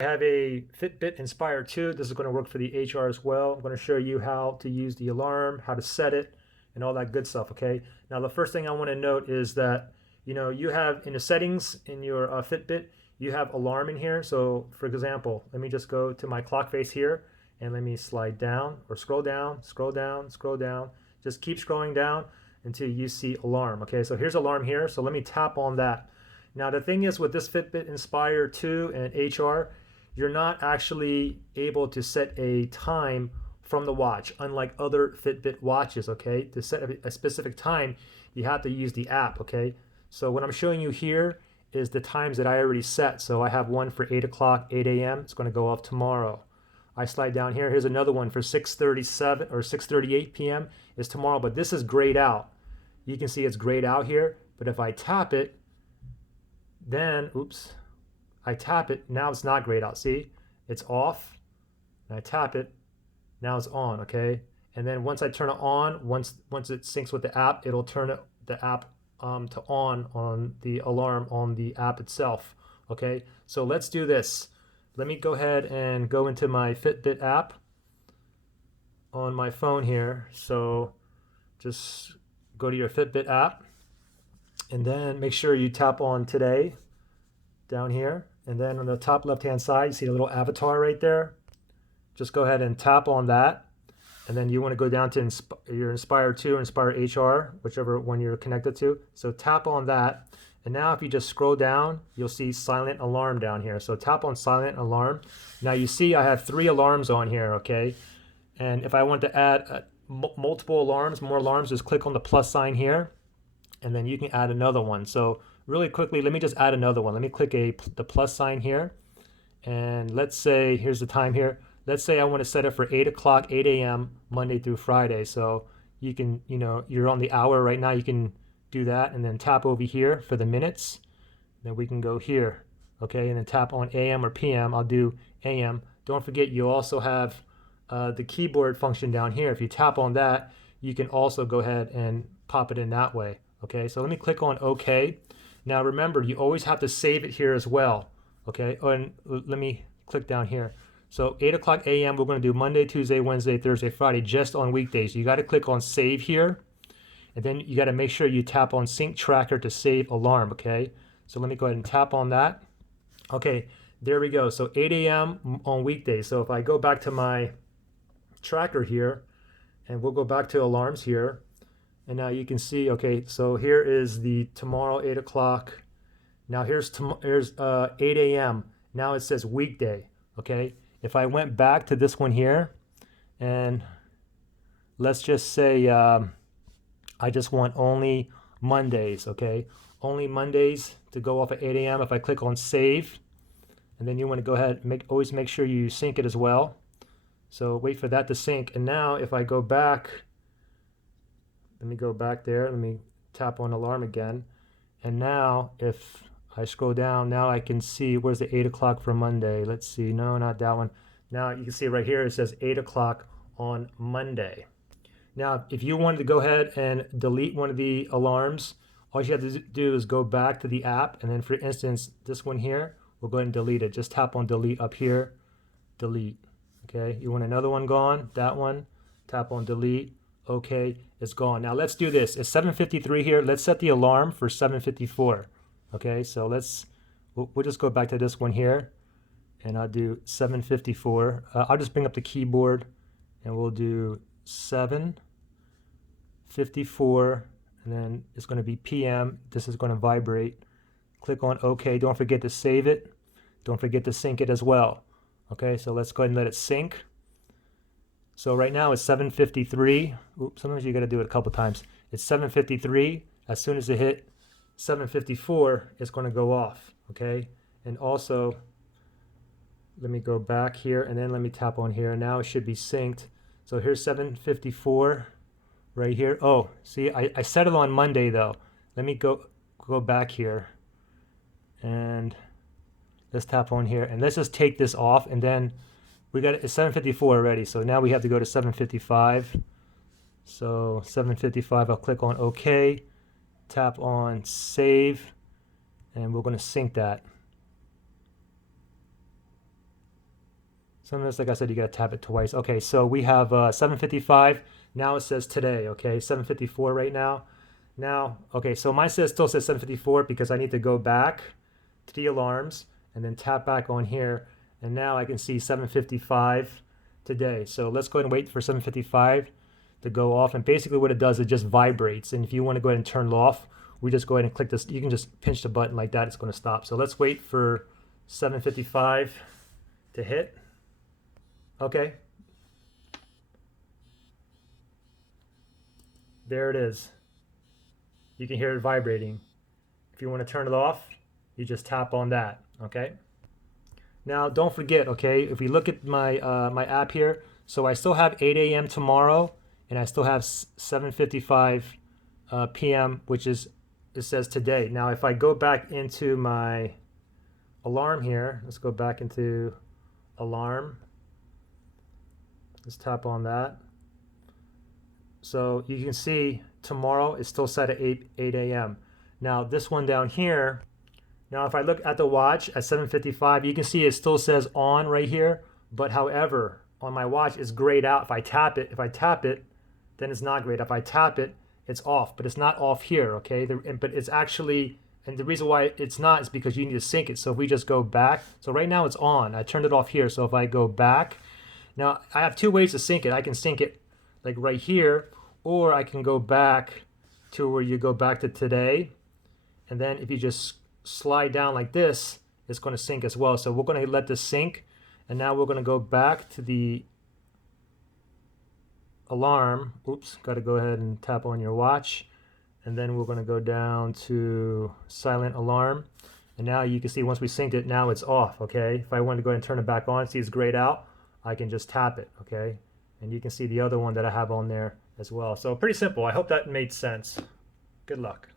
I have a Fitbit Inspire 2. This is going to work for the HR as well. I'm going to show you how to use the alarm, how to set it, and all that good stuff, okay? Now, the first thing I want to note is that, you have in the settings in your Fitbit, you have alarm in here. So, for example, let me just go to my clock face here, and let me slide down or scroll down, scroll down, scroll down. Just keep scrolling down until you see alarm, okay? So here's alarm here. So let me tap on that. Now, the thing is with this Fitbit Inspire 2 and HR, you're not actually able to set a time from the watch, unlike other Fitbit watches, okay? To set a specific time, you have to use the app, okay? So what I'm showing you here is the times that I already set. So I have one for 8 o'clock, 8 a.m. It's going to go off tomorrow. I slide down here. Here's another one for 6:37 or 6:38 p.m. is tomorrow, but this is grayed out. You can see it's grayed out here, but if I tap it, then, oops, I tap it, now it's not grayed out. See, it's off, and I tap it, now it's on, okay? And then once I turn it on, once it syncs with the app, it'll turn the app to on the alarm on the app itself, okay? So let's do this. Let me go ahead and go into my Fitbit app on my phone here. So just go to your Fitbit app, and then make sure you tap on today down here. And then on the top left-hand side, you see a little avatar right there. Just go ahead and tap on that. And then you want to go down to your Inspire 2 or Inspire HR, whichever one you're connected to. So tap on that. And now if you just scroll down, you'll see silent alarm down here. So tap on silent alarm. Now you see I have 3 alarms on here, okay? And if I want to add multiple alarms, more alarms, just click on the plus sign here. And then you can add another one. So really quickly, let me just add another one. Let me click the plus sign here. And let's say, here's the time here. Let's say I want to set it for 8 o'clock, 8 a.m., Monday through Friday. So you can, you're on the hour right now. You can do that and then tap over here for the minutes. Then we can go here, okay? And then tap on AM or PM. I'll do AM. Don't forget, you also have the keyboard function down here. If you tap on that, you can also go ahead and pop it in that way, okay? So let me click on OK. Now remember, you always have to save it here as well, okay? And let me click down here. So 8 o'clock a.m. we're going to do Monday, Tuesday, Wednesday, Thursday, Friday, just on weekdays. You got to click on save here, and then you got to make sure you tap on sync tracker to save alarm, okay? So let me go ahead and tap on that. Okay, there we go. So 8 a.m. on weekdays. So if I go back to my tracker here, and we'll go back to alarms here, and now you can see, okay, so here is the tomorrow 8 o'clock. Now here's 8 a.m. Now it says weekday, okay? If I went back to this one here, and let's just say I just want only Mondays, okay? Only Mondays to go off at 8 a.m. If I click on save, and then you want to go ahead and always make sure you sync it as well. So wait for that to sync. And now if I go back, let me go back there. Let me tap on alarm again. And now if I scroll down, now I can see where's the 8 o'clock for Monday. Let's see. No, not that one. Now you can see right here it says 8 o'clock on Monday. Now, if you wanted to go ahead and delete one of the alarms, all you have to do is go back to the app. And then for instance, this one here, we'll go ahead and delete it. Just tap on delete up here. Delete. Okay. You want another one gone? That one. Tap on delete. Okay. It's gone. Now let's do this. It's 7:53 here. Let's set the alarm for 7:54. Okay. So we'll just go back to this one here. And I'll do 7:54. I'll just bring up the keyboard and we'll do 7:54, and then it's going to be PM. This is going to vibrate. Click on OK. Don't forget to save it. Don't forget to sync it as well. Okay, so let's go ahead and let it sync. So right now it's 7:53. Oops, sometimes you got to do it a couple times. It's 7:53. As soon as it hit 7:54, it's going to go off. Okay, and also let me go back here and then let me tap on here. Now it should be synced. So here's 7:54 right here. Oh, see, I set it on Monday though. Let me go back here and let's tap on here and let's just take this off, and then we got it's 7:54 already. So now we have to go to 7:55. So 7:55, I'll click on OK, tap on save, and we're going to sync that. Sometimes, like I said, you gotta tap it twice. Okay, so we have 7:55. Now it says today, okay? 7:54 right now. Now, okay, so mine still says 7:54 because I need to go back to the alarms and then tap back on here. And now I can see 7:55 today. So let's go ahead and wait for 7:55 to go off. And basically what it does, it just vibrates. And if you want to go ahead and turn it off, we just go ahead and click this. You can just pinch the button like that. It's going to stop. So let's wait for 7:55 to hit. Okay. There it is. You can hear it vibrating. If you want to turn it off, you just tap on that, okay? Now, don't forget, okay, if we look at my my app here, so I still have 8 a.m. tomorrow, and I still have 7:55 p.m., which is, it says today. Now, if I go back into my alarm here, let's go back into alarm. Let's tap on that. So you can see tomorrow is still set at 8 a.m. Now this one down here, now if I look at the watch at 7:55, you can see it still says on right here, but however, on my watch it's grayed out. If I tap it, then it's not grayed. If I tap it, it's off, but it's not off here, okay? But it's actually, and the reason why it's not is because you need to sync it. So if we just go back, so right now it's on. I turned it off here, so if I go back, now I have two ways to sync it. I can sync it like right here, or I can go back to where you go back to today, and then if you just slide down like this, it's going to sync as well. So we're going to let this sync, and now we're going to go back to the alarm. Oops, got to go ahead and tap on your watch, and then we're going to go down to silent alarm, and now you can see once we synced it, now it's off, okay? If I want to go ahead and turn it back on, see it's grayed out, I can just tap it, okay? And you can see the other one that I have on there as well. So pretty simple. I hope that made sense. Good luck.